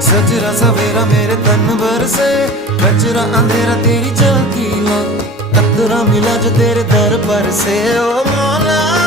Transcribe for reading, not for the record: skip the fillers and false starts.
सजरा सवेरा मेरे तन बरसे, कचरा अंधेरा तेरी झांकी ला, अतरा मिला जो तेरे दर पर से। ओ मौला